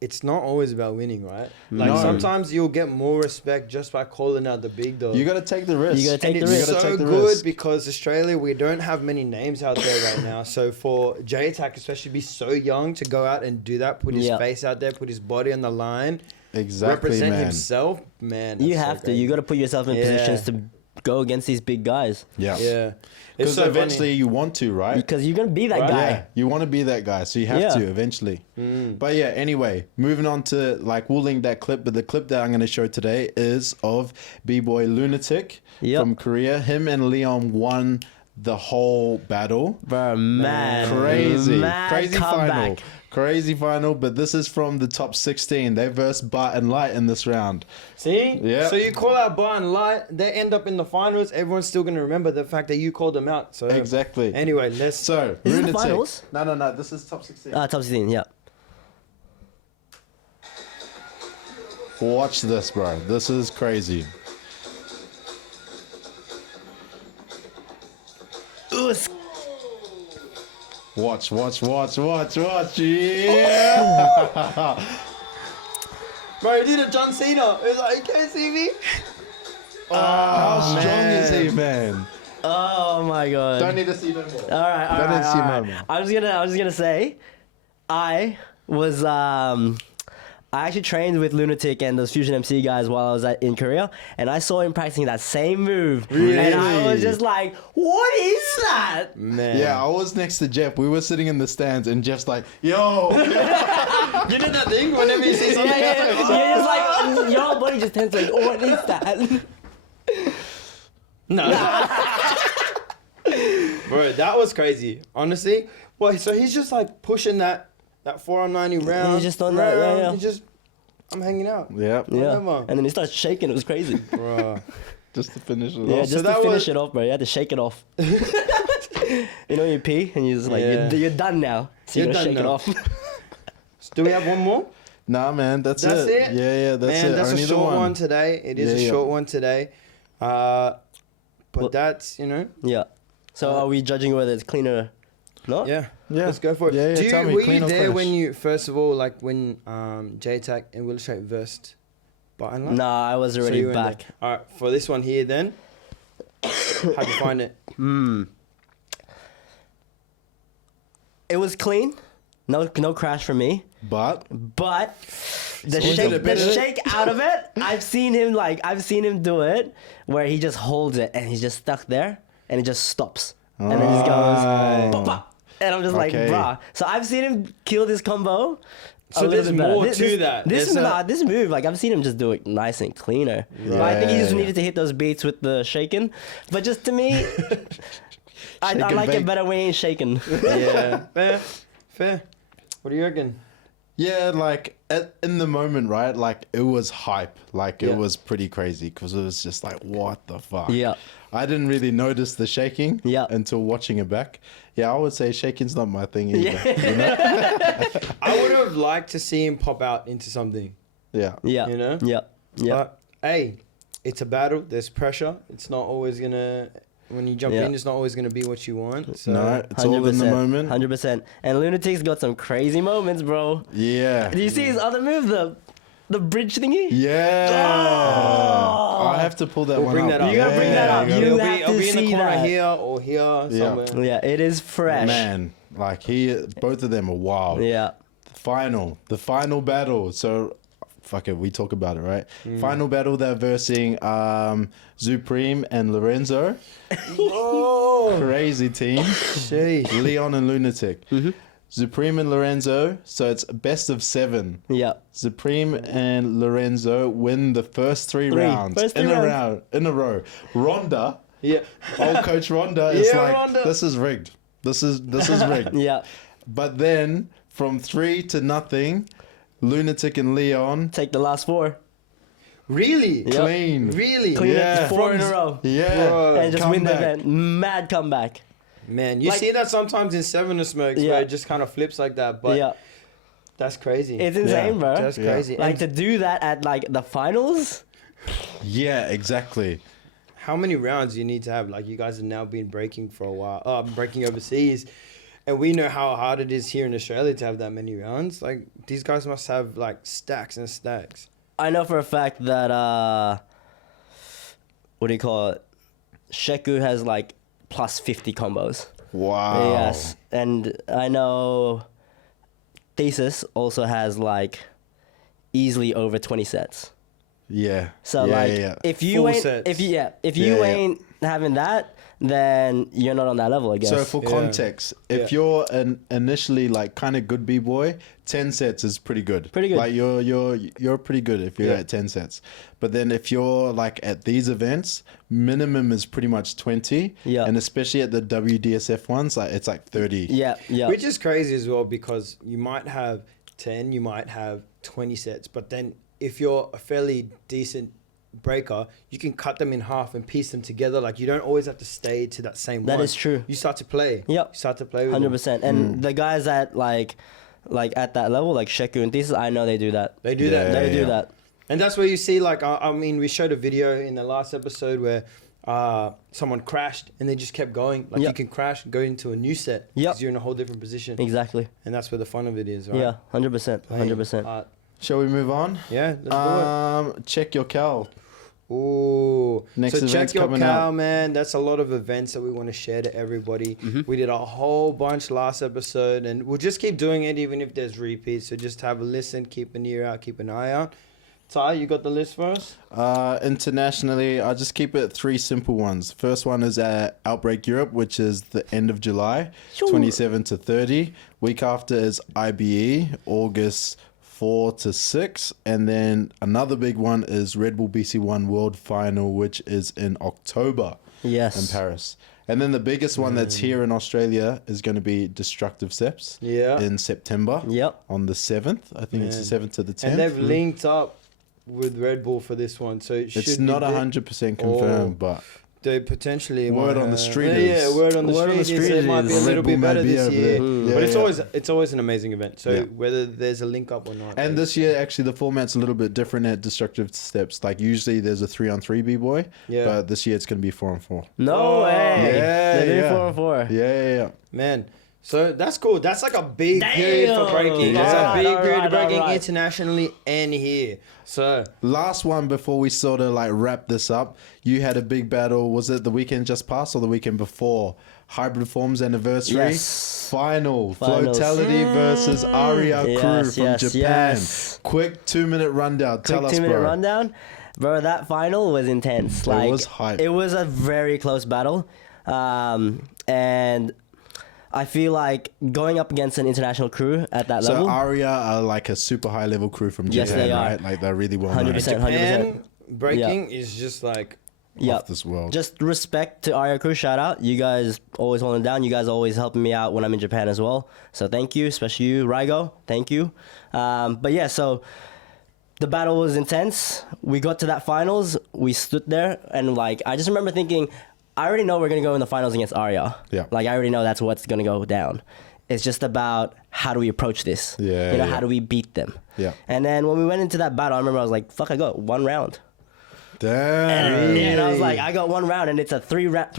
It's not always about winning, right? Like No. sometimes you'll get more respect just by calling out the big dog. You got to take the risk. You gotta take and the it's risk. so good because Australia, we don't have many names out there right now. So for J Attack, especially, be so young to go out and do that, put his face out there, put his body on the line, Exactly, represent man. himself, man. You that's so have to. great. You got to put yourself in Yeah. positions to go against these big guys Yeah. Yeah, it's Because so eventually funny. you want to, right? because you're gonna be that Right. guy. Yeah, you want to be that guy, so you have Yeah. to eventually. But yeah, anyway, moving on to like we'll link that clip, but the clip that I'm going to show today is of B-Boy Lunatic Yep. from Korea. Him and Leon won the whole battle. Bro, man. Crazy, Mad crazy final. comeback. Crazy final, but this is from the top 16. They versed Bart and Light in this round. See? Yeah. So you call out Bar and Light, they end up in the finals. Everyone's still going to remember the fact that you called them out. So Exactly. Anyway, let's... So, Is this the Lunatic. finals? No, this is top 16. Top 16, yeah. Watch this, bro. This is crazy. Ooh, it's- Watch. Yeah. Bro, you did a John Cena. It's like, you can't see me. How strong man. is he, man? oh my god. Don't need to see no more. All right, all Don't right, need to see all no right. more. I was gonna say, I was I actually trained with Lunatic and those Fusion MC guys while I was in Korea, and I saw him practicing that same move, and I was Really? just like, "What is that?" Man. Yeah, I was next to Jeff. We were sitting in the stands, and Jeff's like, "Yo, You did that thing whenever you see Yeah, something. you're just like, your body just tends like, "What is that?" No. Bro, that was crazy. Honestly. Well, so he's just like pushing that 490 round. he's just on that, yeah. He's just, I'm hanging out. yeah, Yeah, Whatever. and then he starts shaking. It was crazy. Bro. just to finish it Yeah, off." just to that finish was- it off, bro. You had to shake it off. You know, you pee and you're just like, Yeah. you're done now. So you You're gotta done shake it now. off. Do we have one more? Nah, man, that's That's it? Yeah, that's Man, it. that's Only a the short one. one today. It is Yeah, a yeah. short one today. But Well- that's, you know, Yeah. So are we judging whether it's clean or not? yeah. Yeah. Let's go for it. Yeah, tell me, Were clean you or there fresh? when you, first of all, like when J-Tac and Will Straight versed Bart and Light? Nah, I was So already you went back. there. All right, for this one here then, how'd you find it? It was clean. No crash for me. But But the Was it a shake, bit of it? out of it, I've seen him do it where he just holds it and he's just stuck there and it just stops and then he just goes, "Pop, pop." And I'm just Okay. like, bruh. So I've seen him kill this combo. So a little there's bit better. more to that. This There's this move, like I've seen him just do it nice and cleaner. But I think he just Yeah. needed to hit those beats with the shaking. But just to me, I Shake and like bake. it better when he ain't shaking. Yeah, fair. What do you reckon? yeah, like in the moment, right? Like it was hype. Like Yeah. it was pretty crazy because it was just like, what the fuck? Yeah. I didn't really notice the shaking Yeah. until watching it back. Yeah, I would say shaking's not my thing either. Yeah. You know? I would have liked to see him pop out into something. Yeah. Yeah. You know? Yeah. Yeah. But hey, it's a battle. There's pressure. It's not always gonna. When you jump Yeah. in, it's not always gonna be what you want. So No, it's all in the moment. 100%. And Lunatic's got some crazy moments, bro. Yeah. Do you see his other move, the bridge thingy? Yeah. Oh. I have to pull that We'll one bring up. that up. You gotta bring that up. you You it'll have be, it'll to be in the see corner that. here or here somewhere. Yeah, it is fresh. Man, like both of them are wild. Yeah. The final battle. So fuck it, we talk about it, right? Final battle, they're versing Supreme and Lorenzo. Oh, Crazy team. sheesh. Leon and Lunatic. Supreme and Lorenzo, so it's best of 7. Yeah. Supreme and Lorenzo win the first three rounds First three rounds. in a row. Ronda, Yeah. old coach Ronda, is Yeah, like, Ronda. this is rigged. This is rigged. Yeah. But then from 3 to nothing, Lunatic and Leon Take the last 4. Really? Yep. clean. Really? Clean Yeah. it 4 in a row. Yeah, Bro. And just win the comeback. event. Mad comeback. Man, you Like- see that sometimes in Seven of Smokes Yeah. where it just kind of flips like that, but Yeah. that's crazy. It's insane, Yeah. bro. That's Yeah. crazy. Like And to do that at like the finals. Yeah, exactly. how many rounds you need to have? Like you guys have now been breaking for a while, breaking overseas, and we know how hard it is here in Australia to have that many rounds. Like these guys must have like stacks and stacks. I know for a fact that what do you call it? Sheku has like plus 50 combos. Wow. Yes, and I know Thesis also has like easily over 20 sets. Yeah. So yeah, like yeah. if you Full ain't sets. if you Yeah, you yeah. ain't having that, then you're not on that level, I guess. So for Yeah. context, if Yeah. you're an initially like kind of good b-boy, 10 sets is pretty good. Pretty good. Like you're pretty good if you're Yeah. at 10 sets. But then if you're like at these events, minimum is pretty much 20. Yeah. And especially at the WDSF ones, like it's like 30. yeah, yeah. Which is crazy as well because you might have 10, you might have 20 sets, but then if you're a fairly decent breaker, you can cut them in half and piece them together. Like you don't always have to stay to that same That one. is true. You start to play. Yep. You start to play with 100%. them. And the guys at like at that level, like Sheku and Thesis, I know they do that. They do that. Yeah, They do yeah. that. And that's where you see, like, I mean, we showed a video in the last episode where someone crashed and they just kept going. Like, Yep. you can crash and go into a new set Yep. because you're in a whole different position. Exactly. And that's where the fun of it is, right? Yeah, 100%. 100%. Shall we move on? Yeah, let's Check your cal. do it. Ooh. Next so check event's your coming cow, out. man. That's a lot of events that we want to share to everybody. Mm-hmm. We did a whole bunch last episode, and we'll just keep doing it even if there's repeats. So just have a listen, keep an ear out, keep an eye out. Ty, you got the list for us? Internationally, I'll just keep it 3 simple ones. First one is at Outbreak Europe, which is the end of July, Sure. 27 to 30. Week after is IBE, August 4 to 6. And then another big one is Red Bull BC1 World Final, which is in October Yes. in Paris. And then the biggest one that's here in Australia is going to be Destructive Steps Yeah. in September Yep. on the 7th. I think it's the 7th to the 10th. And they've linked up with Red Bull for this one, so it should It's be not big. 100% confirmed, but They potentially Word might on the have- street Yeah, is- word on the Word on the street is street it might be a is- little Red Bull bit might better be this over year, there. Yeah, but it's yeah. always an amazing event. So Yeah. whether there's a link up or not, and it's- this year actually the format's a little bit different at Destructive Steps. Like usually there's a 3-on-3 b-boy, Yeah. but this year it's going to be 4-on-4. No Oh, way. yeah, They're doing yeah. 4-on-4. Yeah. man. So that's cool. That's like a big period for Damn. breaking. Yeah. It's a big period Alright, of breaking alright. internationally and here. So Last one before we sort of like wrap this up. You had a big battle. Was it the weekend just passed or the weekend before? Hybrid Forms anniversary. Yes. Final. Finals. Floatality versus Aria Crew Yes, from yes, Japan. yes. Quick 2-minute rundown. Tell Quick us, 2-minute bro. rundown. Bro, that final was intense. Like, was hype. It was a very close battle. And I feel like going up against an international crew at that So level. Aria are like a super high level crew from Yes, Japan, they are. right? Like they're really well known. 100%. Japan breaking is just like Yeah. Off this world. Just respect to Aria Crew, shout out. You guys always holding down. You guys always helping me out when I'm in Japan as well. So thank you, especially you, Raigo. Thank you. But yeah, so the battle was intense. We got to that finals. We stood there and like I just remember thinking, I already know we're gonna go in the finals against Aria. Yeah. Like I already know that's what's gonna go down. It's just about how do we approach this? Yeah, You know, yeah. how do we beat them? Yeah. And then when we went into that battle, I remember I was like, fuck, I got 1 round. Damn. And I was like, I got 1 round, and it's a 3 rounds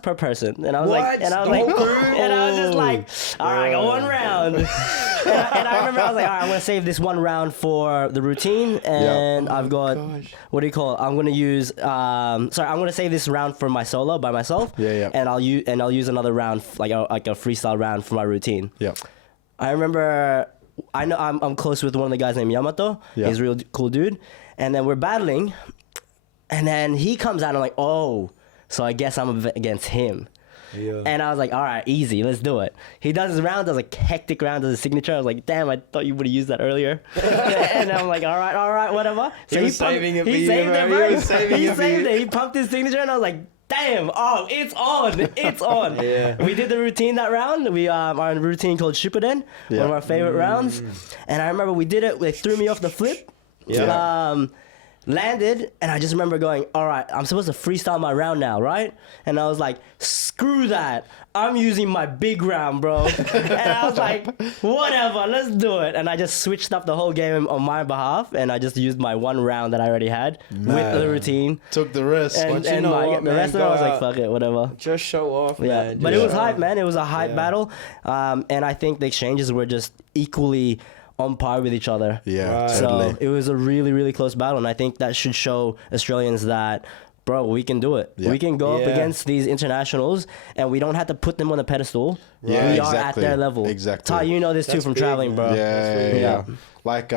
per person. And I was What? like, and I was The like, whole crew? and I was just like, all right, I got 1 round. and I remember I was like, all right, I'm gonna save this 1 round for the routine, and I've got gosh. what do you call it? I'm gonna use I'm gonna save this round for my solo by myself. Yeah, yeah. And I'll use another round like a freestyle round for my routine. Yeah. I remember I know I'm close with one of the guys named Yamato. Yeah. He's a real cool dude. And then we're battling, and then he comes out and I'm like, oh, so I guess I'm against him. Yeah. And I was like, all right, easy, let's do it. He does his round, does a hectic round, does a signature. I was like, damn, I thought you would have used that earlier. And I'm like, all right, whatever. He was saving it for he you, saved man. it, bro. He was saving He it for saved you. it. He pumped his signature, and I was like, damn, oh, it's on, it's on. Yeah. We did the routine that round. We are on a routine called Shupuden, one of our favorite rounds. And I remember we did it. They threw me off the flip. Yeah. Landed, and I just remember going, all right, I'm supposed to freestyle my round now, right? And I was like, screw that. I'm using my big round, bro. And I was like, whatever, let's do it. And I just switched up the whole game on my behalf, and I just used my one round that I already had with the routine. Took the risk. And, But you know what, the man, rest of it, go I was like, out. fuck it, whatever. Just show off, Yeah, man. but Just it was show hype, off. man. It was a hype Yeah. battle. And I think the exchanges were just equally on par with each other. Yeah, Right. totally. So it was a really, really close battle, and I think that should show Australians that, bro, we can do it. Yeah. We can go up Yeah. against these internationals, and we don't have to put them on a pedestal. Yeah, we are at exactly. their level. Exactly. Ty, you know this too That's from big, traveling, man. bro. Yeah, really yeah. good. Like,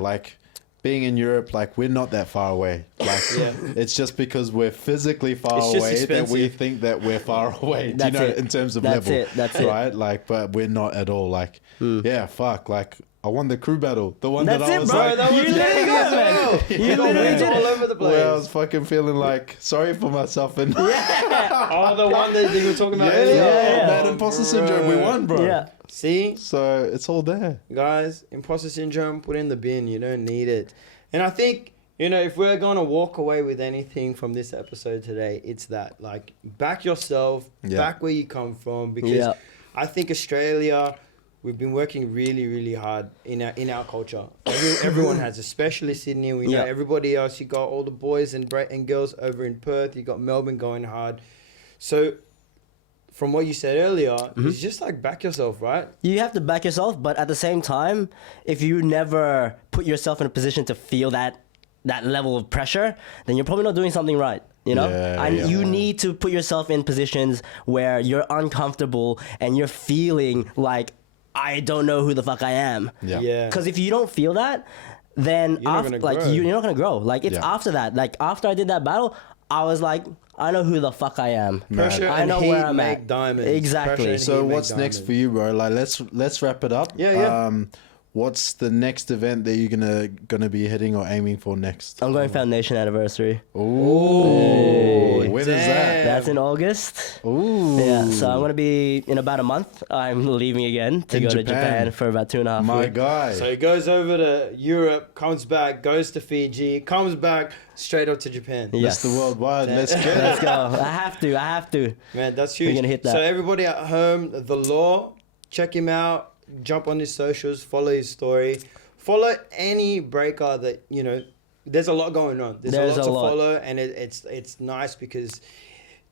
like being in Europe, like we're not that far away. Like, Yeah. it's just because we're physically far It's just away that we expensive. think that we're far away. Do you That's know, it. in terms of That's level, it. That's it. right? Like, but we're not at all. Like, yeah, fuck. Like, I won the crew battle, the one That's that I it, was bro. like, that You was literally big got as it, man. well. You You got literally wins did all it. over the place. where I was fucking feeling like sorry for myself and Oh, the one that you were talking about earlier. yeah. Mad imposter syndrome. We won, bro. Yeah. See, So it's all there. guys, imposter syndrome, put in the bin. You don't need it. And I think, you know, if we're going to walk away with anything from this episode today, it's that. Like, back yourself, Yeah. back where you come from. Because Yeah. I think Australia, we've been working really, really hard in our culture. Everyone has, especially Sydney. We know Yeah. everybody else. You got all the boys and girls over in Perth. You got Melbourne going hard. So, from what you said earlier, it's just like back yourself, right? You have to back yourself, but at the same time, if you never put yourself in a position to feel that level of pressure, then you're probably not doing something right. You know, Yeah, and yeah. you need to put yourself in positions where you're uncomfortable and you're feeling like, I don't know who the fuck I am. Yeah. Yeah. Because if you don't feel that, then You're not after, gonna like grow. you're not gonna grow. Like it's Yeah. after that. Like after I did that battle, I was like, I know who the fuck I am. Pressure I and know heat where I'm make at. diamonds. Exactly. Pressure and So heat make what's next diamonds. for you, bro? Like let's wrap it up. Yeah, yeah. What's the next event that you're gonna be hitting or aiming for next? I'm going Foundation Anniversary. Ooh, when is that? damn. That's in August. Ooh, Yeah, so I'm gonna be in about a month. I'm leaving again to In go to Japan. Japan for about 2.5 my weeks. guy. So he goes over to Europe, comes back, goes to Fiji, comes back straight up to Japan. Yes. Mr. Worldwide, let's get Let's it. go. I have to. Man, that's We're huge. gonna hit that. So everybody at home, The Law, check him out. Jump on his socials, follow his story, follow any breaker that you know. There's a lot going on. There's a lot to follow, and it's nice because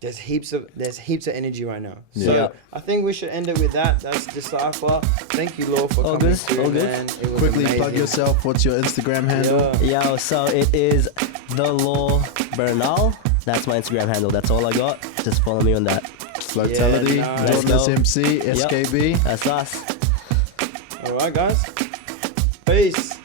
there's heaps of energy right now. So Yeah. I think we should end it with that. That's Decypher. Thank you, Law, for All coming good, through, all good. man. It was Quickly amazing. plug yourself. What's your Instagram handle? Yeah. Yo, so it is the Law Bernal. That's my Instagram handle. That's all I got. Just follow me on that. Floatality, Yeah, nice. Jordanus Let's go. MC, SKB. That's us. All right, guys. Peace.